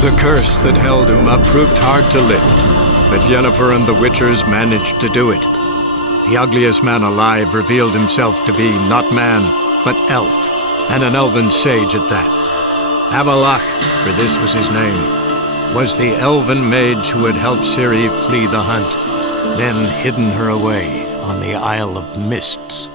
The curse that held Uma proved hard to lift, but Yennefer and the Witchers managed to do it. The ugliest man alive revealed himself to be not man, but elf, and an elven sage at that. Avalach, for this was his name, was the elven mage who had helped Ciri flee the hunt, then hidden her away on the Isle of Mists.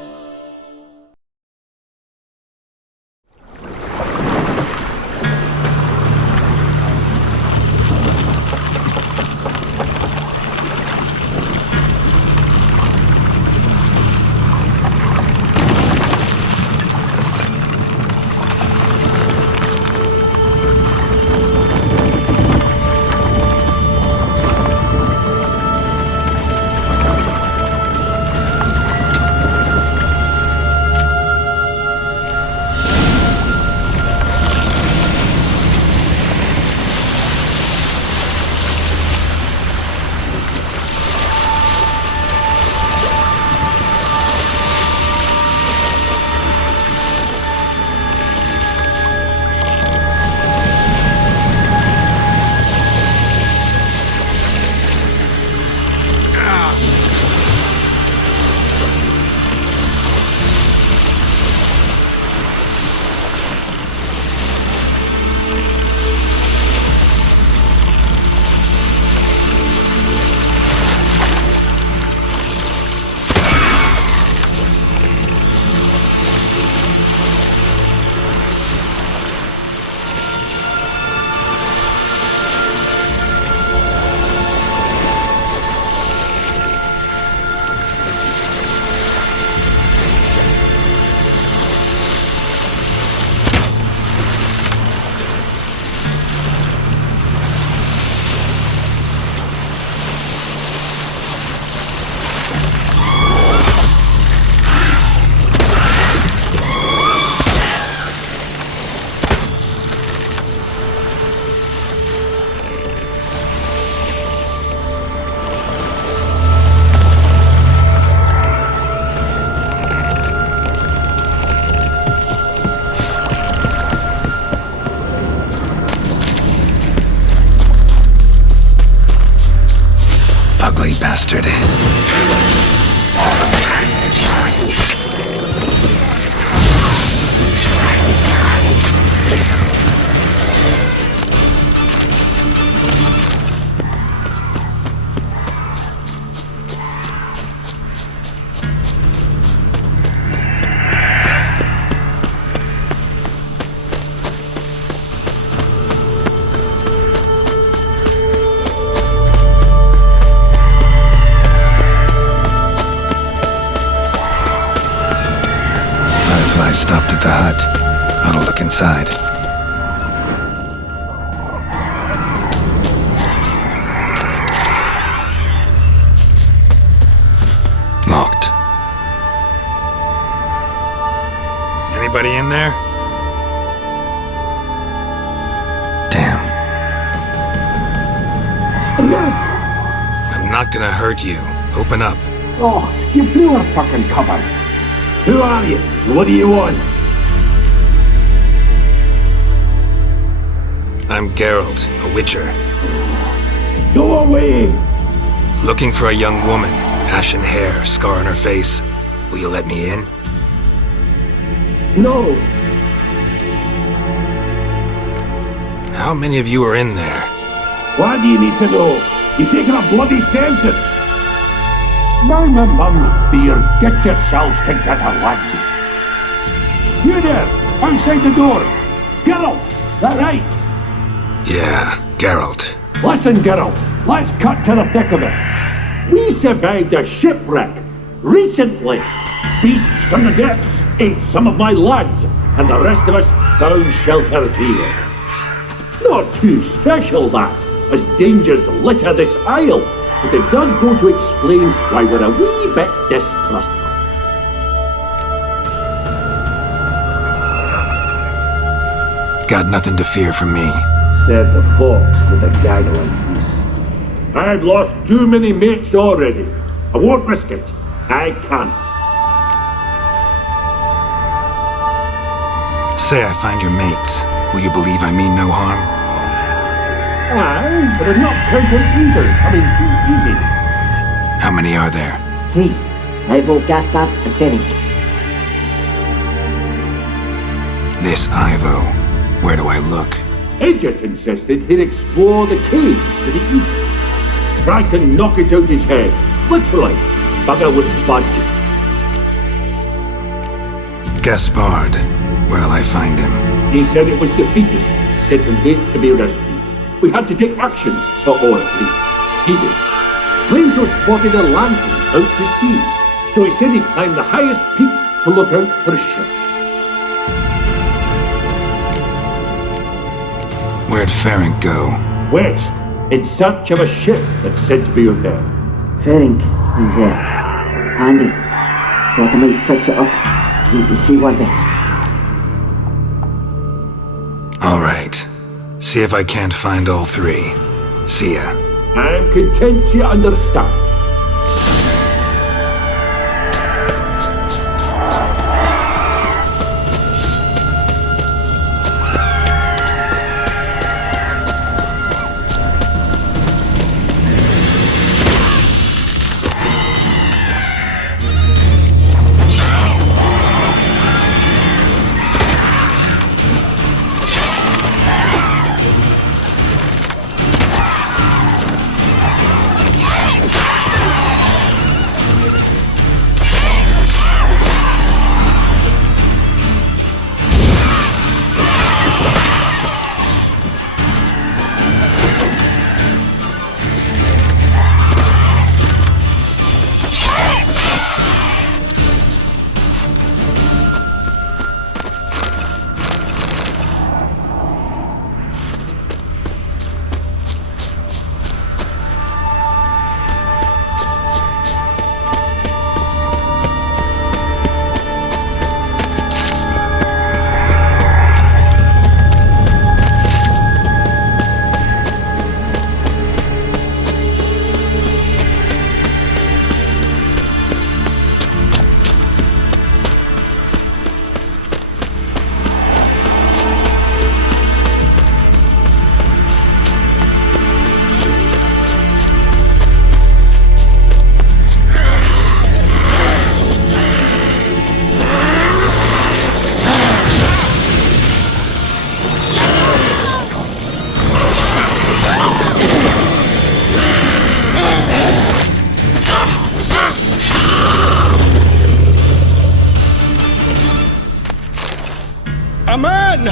Bastard. Stopped at the hut. I'll look inside. Locked. Anybody in there? Damn. I'm not gonna hurt you. Open up. Oh, you blew our fucking cover. Who are you? What do you want? I'm Geralt, a Witcher. Go away! Looking for a young woman. Ashen hair, scar on her face. Will you let me in? No! How many of you are in there? Why do you need to know? You're taking a bloody census! Now my mum's beard, get yourselves together, lads. You there, outside the door. Geralt, that right? Yeah, Geralt. Listen, Geralt, let's cut to the thick of it. We survived a shipwreck recently. Beasts from the depths ate some of my lads, and the rest of us found shelter here. Not too special, that, as dangers litter this isle, but it does go to explain why we're a wee bit distrustful. Got nothing to fear from me. Said the fox to the gaggling geese. I've lost too many mates already. I won't risk it. I can't. Say I find your mates. Will you believe I mean no harm? Aye, but I'm not counting either coming too easy. How many are there? 3. Ivo, Gaspard, and Ferenc. This Ivo. Where do I look? Agent insisted he'd explore the caves to the east. Tried to knock it out his head. Literally. Bugger wouldn't budge. Gaspard. Where'll I find him? He said it was defeatist to sit and wait to be rescued. We had to take action, or at least he did. Ranger spotted a lantern out to sea, so he said he'd climb the highest peak to look out for ships. Where'd Ferenc go? West, in search of a ship that's said to be out there. Ferenc is handy. Thought I might fix it up. You see what they... All right. See if I can't find all 3. See ya. I'm content you understand. A man!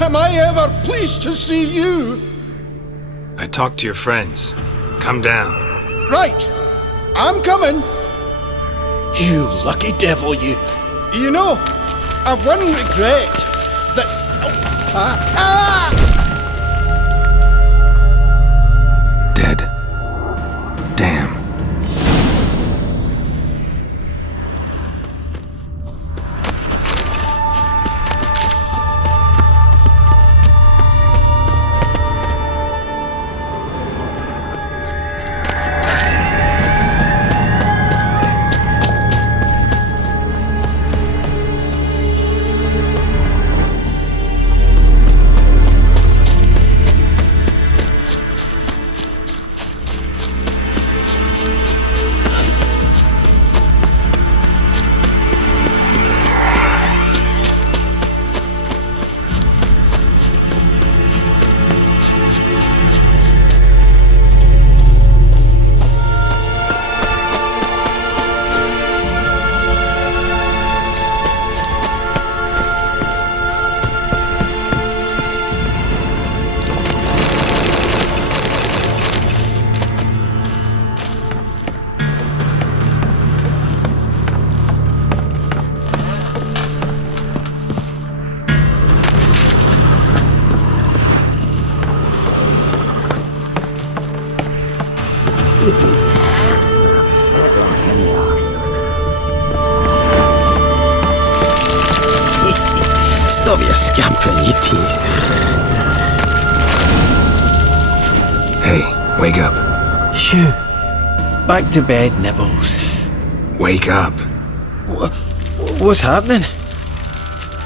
Am I ever pleased to see you? I talked to your friends. Come down. Right. I'm coming. You lucky devil, you. You know, I've one regret. That... Dead. Damn. Stop your scampering, you tease. Hey, wake up. Shoo. Back to bed, Nibbles. Wake up. What's happening?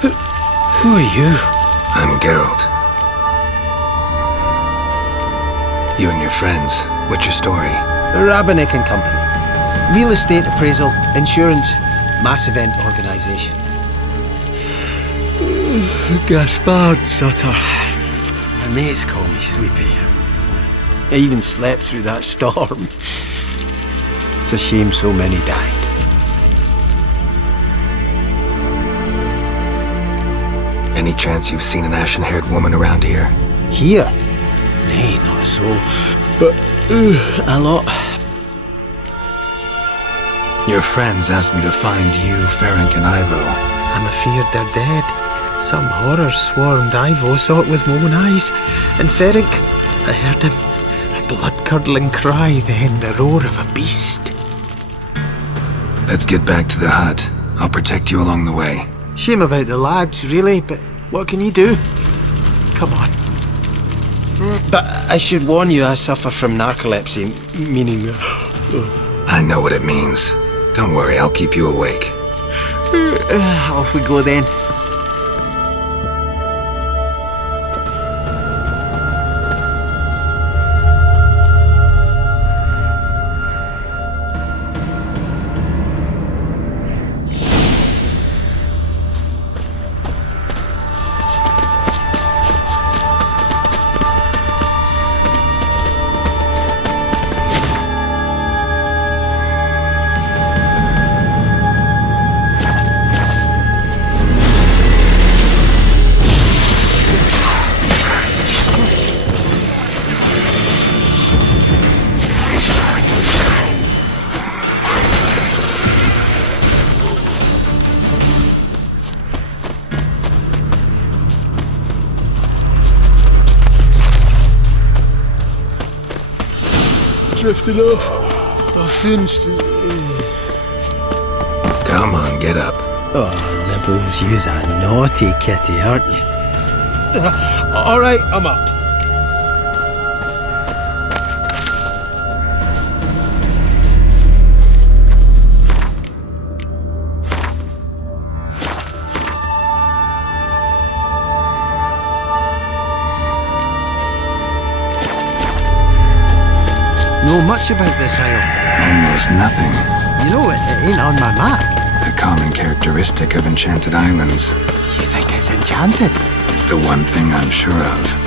Who are you? I'm Geralt. You and your friends, what's your story? Rabbinick and Company. Real estate appraisal, insurance, mass event organisation. Gaspard Sutter. My mates call me Sleepy. I even slept through that storm. It's a shame so many died. Any chance you've seen an ashen-haired woman around here? Here? Nay, not a soul. But, a lot. Your friends asked me to find you, Ferenc and Ivo. I'm afeard they're dead. Some horror swarmed Ivo, saw it with my own eyes. And Ferenc, I heard him. A blood-curdling cry, then the roar of a beast. Let's get back to the hut. I'll protect you along the way. Shame about the lads, really, but what can you do? Come on. But I should warn you, I suffer from narcolepsy, meaning... I know what it means. Don't worry, I'll keep you awake. Off we go then. Drifting off. Our sins. Come on, get up. Oh, Nibbles, you's a naughty kitty, aren't you? Alright, I'm up. Know much about this isle? Almost nothing. You know, it ain't on my map. A common characteristic of enchanted islands. You think it's enchanted? It's the one thing I'm sure of.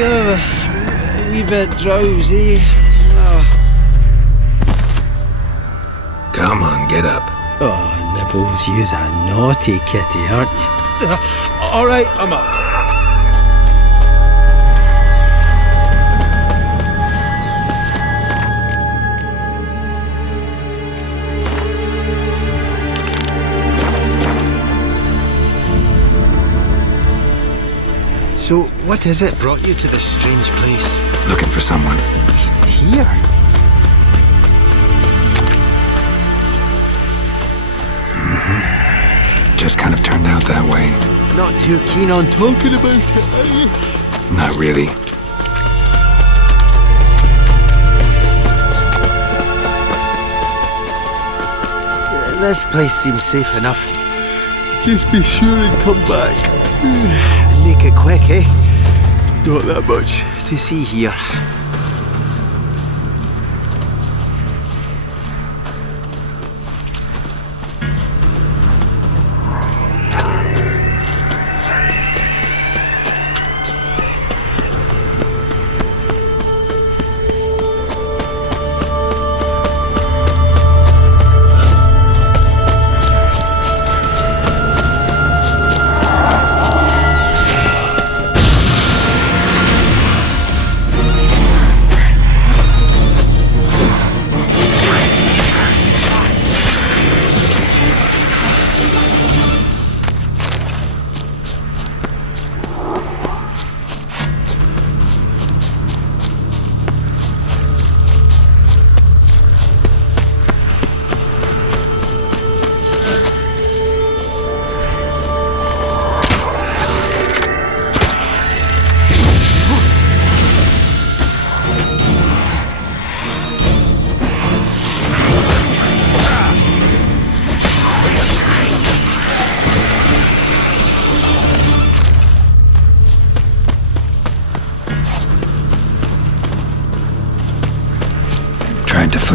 A wee bit drowsy. Come on, get up. Oh, Nibbles, you's a naughty kitty, aren't you? Alright, I'm up. So, what is it brought you to this strange place? Looking for someone. Here? Just kind of turned out that way. Not too keen on talking about it, are you? Not really. This place seems safe enough. Just be sure and come back. Make it quick, eh? Not that much to see here.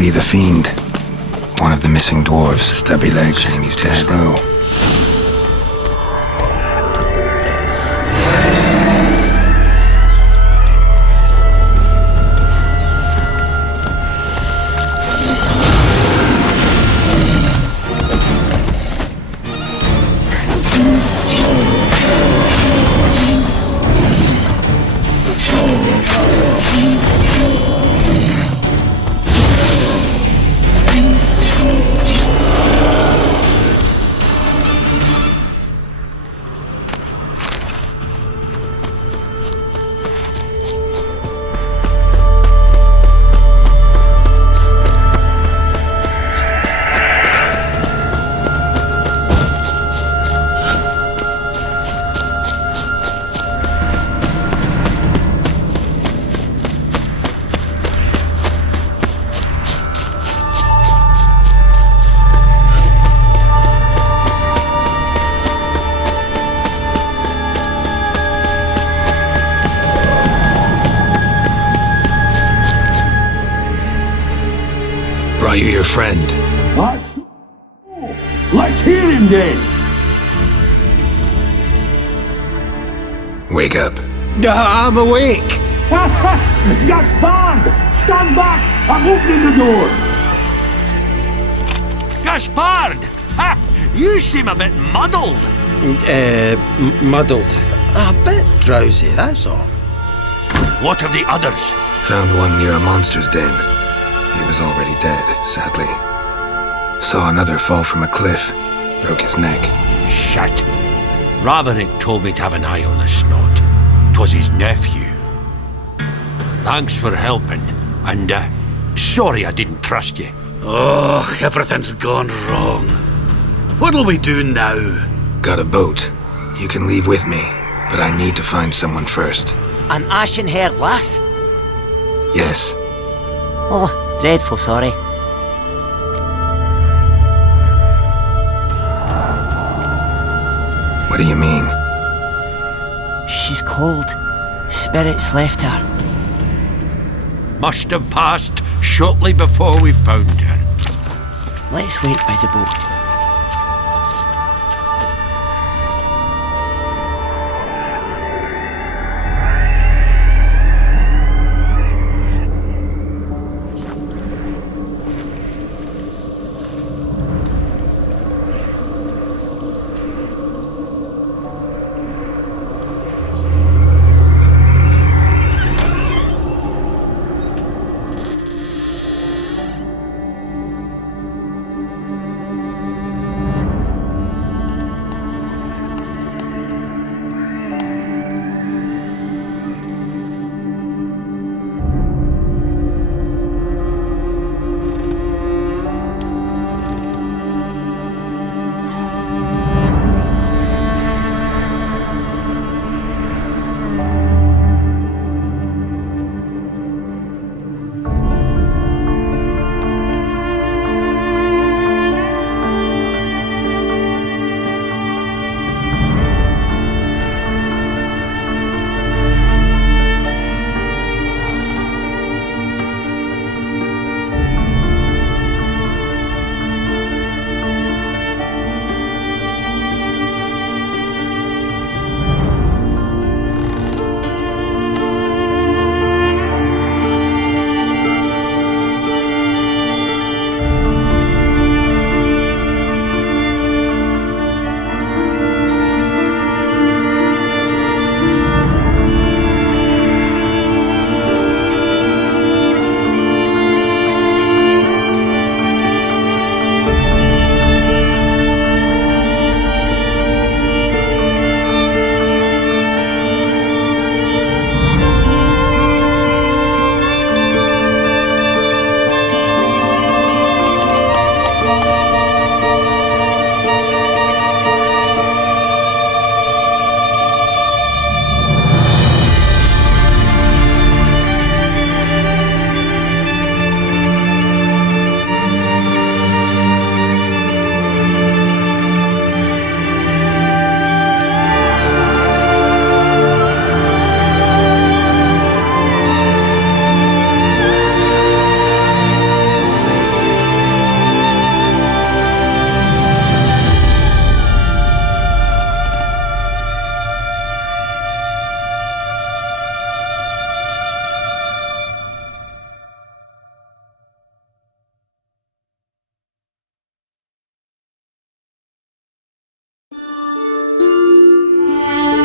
be the fiend. One of the missing dwarves. Stubby legs. Shame he's too dead. slow. Are you your friend? That's... Let's hear him then! Wake up. I'm awake. Gaspard! Stand back! I'm opening the door! Gaspard! Ha! You seem a bit muddled. Muddled. A bit drowsy, that's all. What of the others? Found one near a monster's den. He was already dead, sadly. Saw another fall from a cliff. Broke his neck. Shit. Ramarick told me to have an eye on the snot. 'Twas his nephew. Thanks for helping, and sorry I didn't trust you. Oh, everything's gone wrong. What'll we do now? Got a boat. You can leave with me, but I need to find someone first. An ashen-haired lass? Yes. Oh, dreadful sorry. What do you mean? She's cold. Spirits left her. Must have passed shortly before we found her. Let's wait by the boat.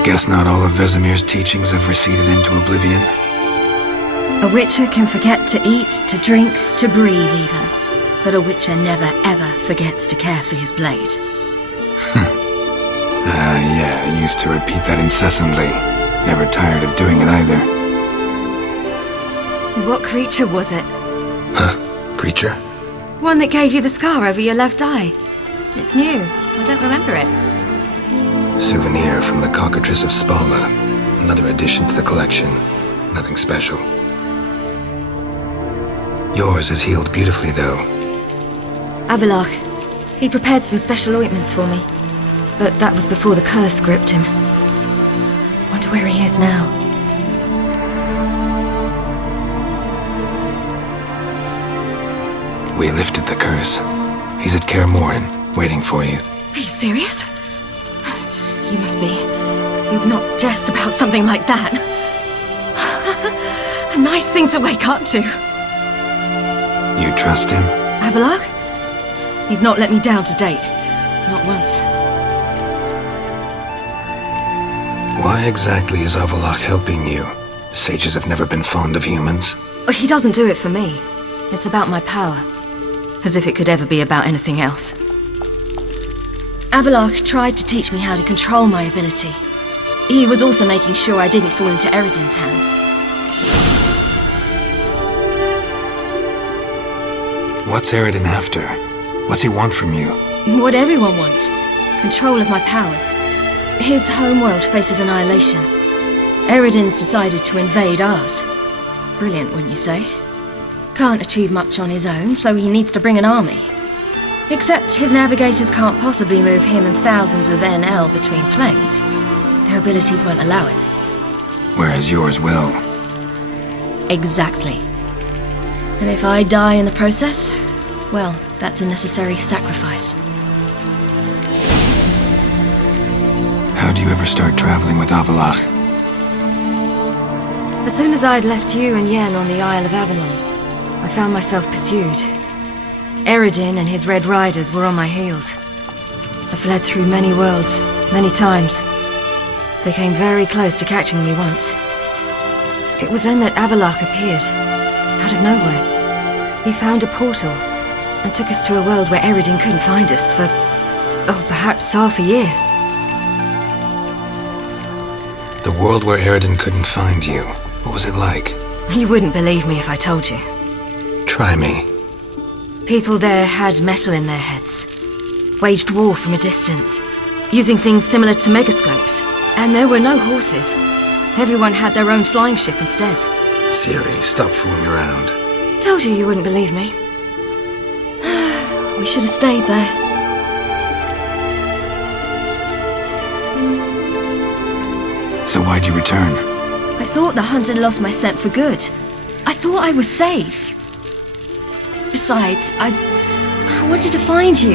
Guess not all of Vesemir's teachings have receded into oblivion. A witcher can forget to eat, to drink, to breathe even. But a witcher never ever forgets to care for his blade. Yeah, I used to repeat that incessantly. Never tired of doing it either. What creature was it? Huh? Creature? One that gave you the scar over your left eye. It's new. I don't remember it. Souvenir from the cockatrice of Spala. Another addition to the collection. Nothing special. Yours is healed beautifully, though. Avalach. He prepared some special ointments for me. But that was before the curse gripped him. Wonder where he is now. We lifted the curse. He's at Kaer Morhen, waiting for you. Are you serious? You must be. You'd not jest about something like that. A nice thing to wake up to. You trust him? Avalach? He's not let me down to date. Not once. Why exactly is Avalach helping you? Sages have never been fond of humans. He doesn't do it for me. It's about my power. As if it could ever be about anything else. Avalach tried to teach me how to control my ability. He was also making sure I didn't fall into Eredin's hands. What's Eredin after? What's he want from you? What everyone wants. Control of my powers. His homeworld faces annihilation. Eredin's decided to invade ours. Brilliant, wouldn't you say? Can't achieve much on his own, so he needs to bring an army. Except his navigators can't possibly move him and thousands of NL between planes. Their abilities won't allow it. Whereas yours will. Exactly. And if I die in the process, well, that's a necessary sacrifice. How do you ever start traveling with Avalach? As soon as I'd left you and Yen on the Isle of Avalon, I found myself pursued. Eredin and his Red Riders were on my heels. I fled through many worlds, many times. They came very close to catching me once. It was then that Avalach appeared, out of nowhere. He found a portal, and took us to a world where Eredin couldn't find us for, perhaps half a year. The world where Eredin couldn't find you, what was it like? You wouldn't believe me if I told you. Try me. People there had metal in their heads, waged war from a distance, using things similar to megascopes. And there were no horses. Everyone had their own flying ship instead. Ciri, stop fooling around. Told you wouldn't believe me. We should have stayed there. So why'd you return? I thought the hunt had lost my scent for good. I thought I was safe. Besides, I wanted to find you.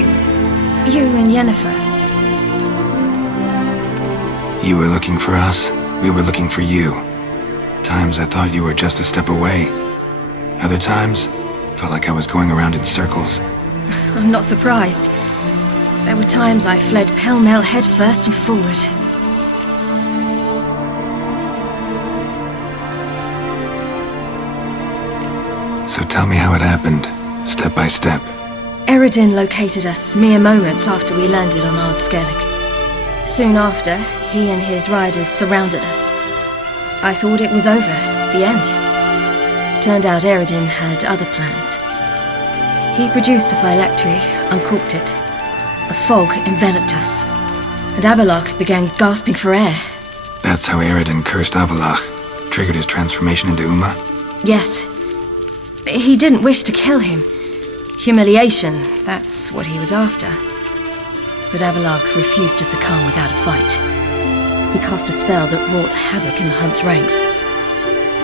You and Yennefer. You were looking for us, we were looking for you. Times I thought you were just a step away. Other times, felt like I was going around in circles. I'm not surprised. There were times I fled pell-mell headfirst and forward. So tell me how it happened, step by step. Eredin located us mere moments after we landed on Ard Skellig. Soon after, he and his riders surrounded us. I thought it was over, the end. Turned out Eredin had other plans. He produced the phylactery, uncorked it. A fog enveloped us, and Avalach began gasping for air. That's how Eredin cursed Avalach, triggered his transformation into Uma? Yes. He didn't wish to kill him. Humiliation, that's what he was after. But Avalach refused to succumb without a fight. He cast a spell that wrought havoc in the hunt's ranks.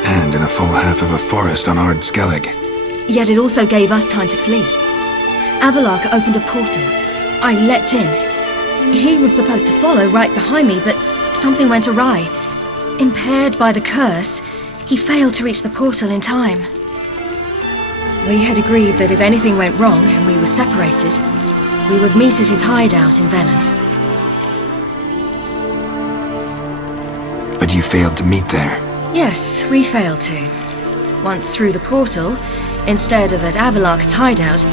And in a full half of a forest on Ard Skellig. Yet it also gave us time to flee. Avalach opened a portal. I leapt in. He was supposed to follow right behind me, but something went awry. Impaired by the curse, he failed to reach the portal in time. We had agreed that if anything went wrong and we were separated, we would meet at his hideout in Velen. you failed to meet there. Yes, we failed to. Once through the portal, instead of at Avalok's hideout,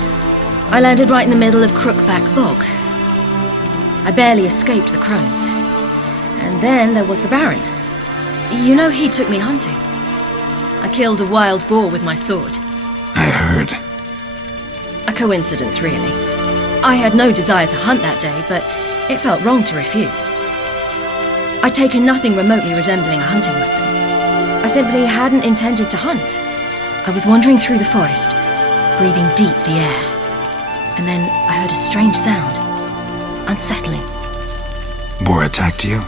I landed right in the middle of Crookback Bog. I barely escaped the crones. And then there was the Baron. You know, he took me hunting. I killed a wild boar with my sword. I heard. A coincidence, really. I had no desire to hunt that day, but it felt wrong to refuse. I'd taken nothing remotely resembling a hunting weapon. I simply hadn't intended to hunt. I was wandering through the forest, breathing deep the air. And then I heard a strange sound. Unsettling. Boar attacked you?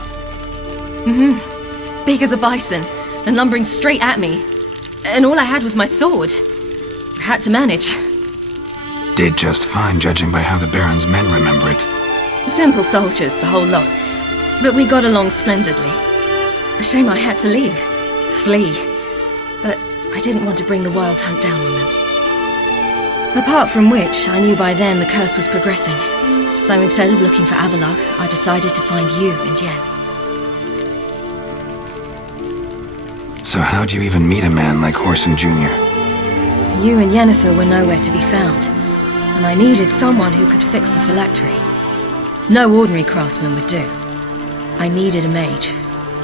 Mm-hmm. Big as a bison, and lumbering straight at me. And all I had was my sword. Had to manage. Did just fine, judging by how the Baron's men remember it. Simple soldiers, the whole lot. But we got along splendidly. A shame I had to leave. Flee. But I didn't want to bring the wild hunt down on them. Apart from which, I knew by then the curse was progressing. So instead of looking for Avalok, I decided to find you and Yen. So how'd you even meet a man like Horson Jr.? You and Yennefer were nowhere to be found, and I needed someone who could fix the phylactery. No ordinary craftsman would do. I needed a mage,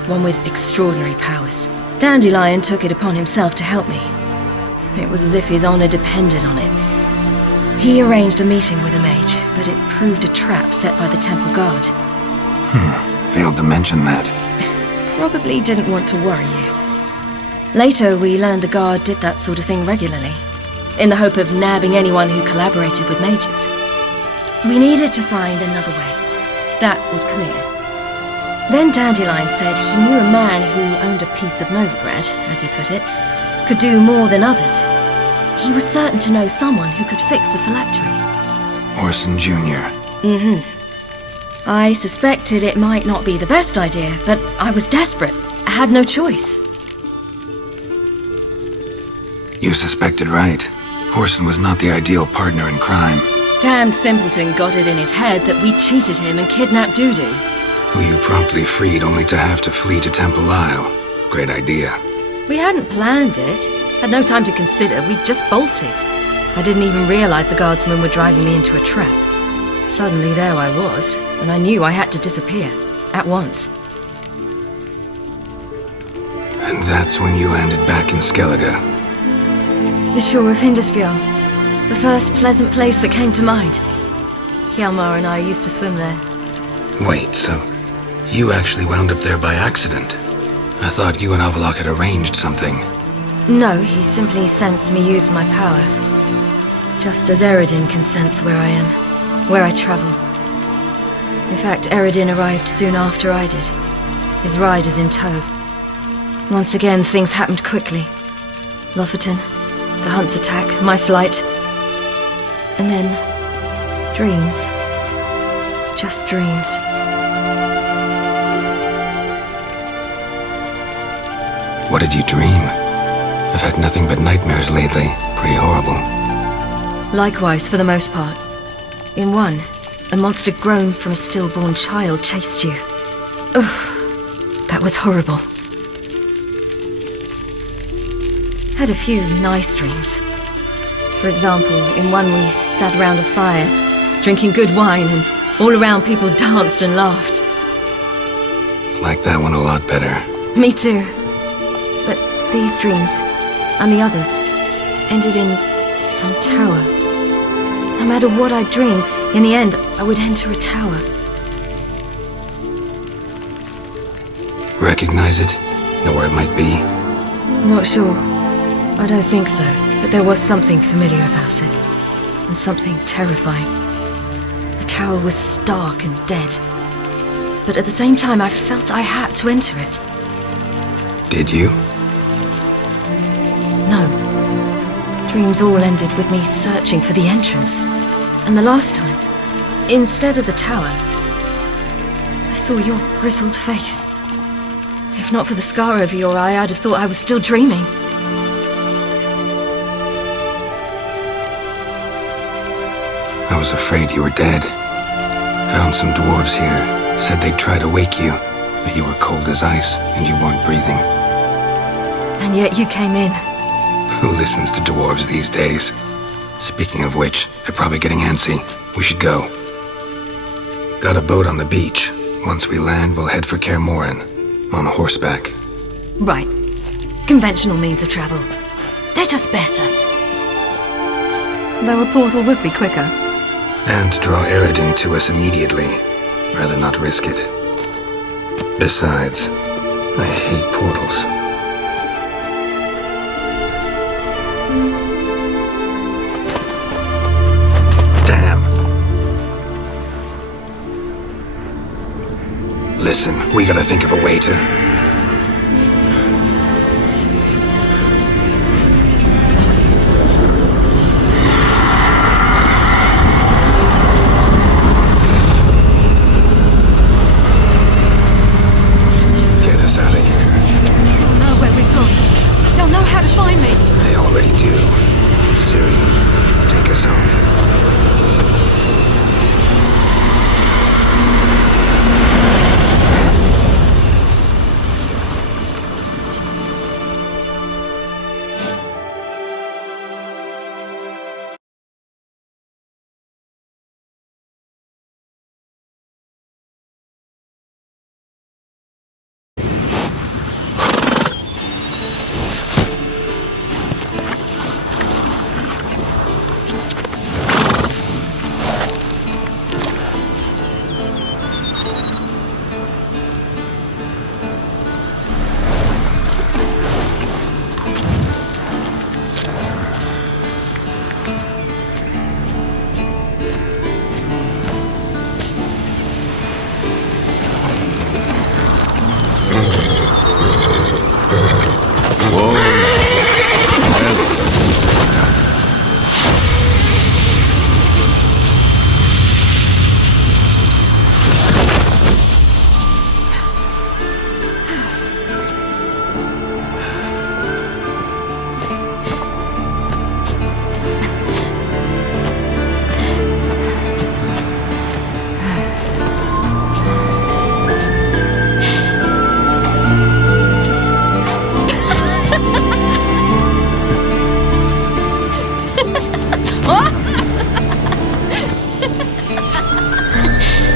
one with extraordinary powers. Dandelion took it upon himself to help me. It was as if his honor depended on it. He arranged a meeting with a mage, but it proved a trap set by the temple guard. Failed to mention that. Probably didn't want to worry you. Later, we learned the guard did that sort of thing regularly, in the hope of nabbing anyone who collaborated with mages. We needed to find another way. That was clear. Then Dandelion said he knew a man who owned a piece of Novigrad, as he put it, could do more than others. He was certain to know someone who could fix the phylactery. Horson Jr. I suspected it might not be the best idea, but I was desperate. I had no choice. You suspected right. Horson was not the ideal partner in crime. Damned simpleton got it in his head that we cheated him and kidnapped Dudu. Who you promptly freed only to have to flee to Temple Isle. Great idea. We hadn't planned it. Had no time to consider. We just bolted. I didn't even realize the guardsmen were driving me into a trap. Suddenly there I was, and I knew I had to disappear. At once. And that's when you landed back in Skellige. The shore of Hindisfjall. The first pleasant place that came to mind. Hjalmar and I used to swim there. Wait, so you actually wound up there by accident? I thought you and Avalok had arranged something. No, he simply sensed me use my power. Just as Eredin can sense where I am, where I travel. In fact, Eredin arrived soon after I did. His riders in tow. Once again, things happened quickly. Lofoten, the hunt's attack, my flight. And then, dreams. Just dreams. What did you dream? I've had nothing but nightmares lately. Pretty horrible. Likewise, for the most part. In one, a monster grown from a stillborn child chased you. Ugh, that was horrible. Had a few nice dreams. For example, in one we sat around a fire, drinking good wine, and all around people danced and laughed. Like that one a lot better. Me too. But these dreams, and the others, ended in some tower. No matter what I dream, in the end, I would enter a tower. Recognize it? Know where it might be? Not sure. I don't think so, but there was something familiar about it. And something terrifying. The tower was stark and dead. But at the same time, I felt I had to enter it. Did you? No. Dreams all ended with me searching for the entrance. And the last time, instead of the tower, I saw your grizzled face. If not for the scar over your eye, I'd have thought I was still dreaming. I was afraid you were dead. Found some dwarves here. Said they'd try to wake you. but you were cold as ice and you weren't breathing. And yet you came in. Who listens to dwarves these days? Speaking of which, they're probably getting antsy. We should go. Got a boat on the beach. Once we land, we'll head for Kaer Morhen, on horseback. Right. Conventional means of travel. They're just better. Though a portal would be quicker. And draw Eredin to us immediately. Rather not risk it. Besides, I hate portals. Damn. Listen, we gotta think of a way to...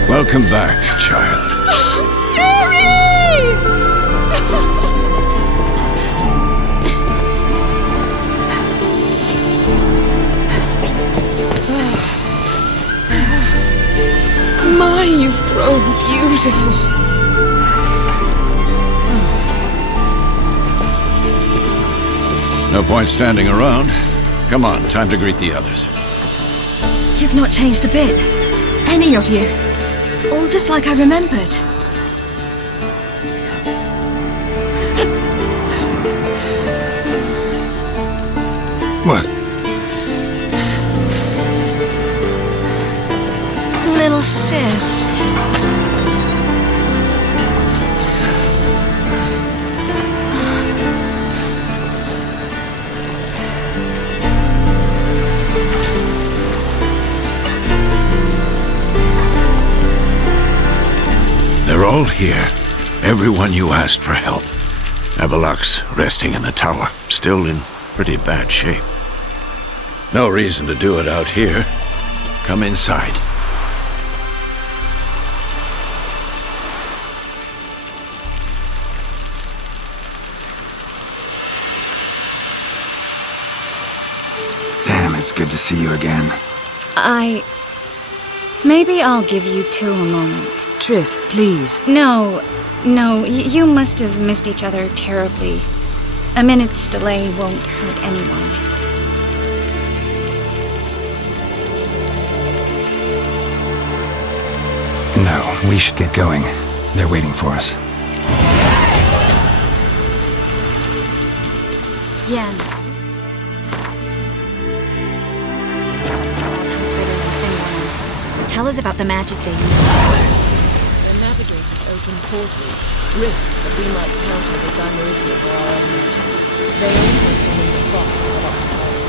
Welcome back, child. My, you've grown beautiful. No point standing around. Come on, time to greet the others. You've not changed a bit. Any of you. All just like I remembered. What? Little sis. They're all here. Everyone you asked for help. Avalok's resting in the tower, still in pretty bad shape. No reason to do it out here. Come inside. Damn, it's good to see you again. Maybe I'll give you two a moment. Triss, please. No, you must have missed each other terribly. A minute's delay won't hurt anyone. No, we should get going. They're waiting for us. Yen. Tell us about the magic they use. The navigators open portals, rifts that we might counter the dimeridium for our own magic. They also summon the frost to block our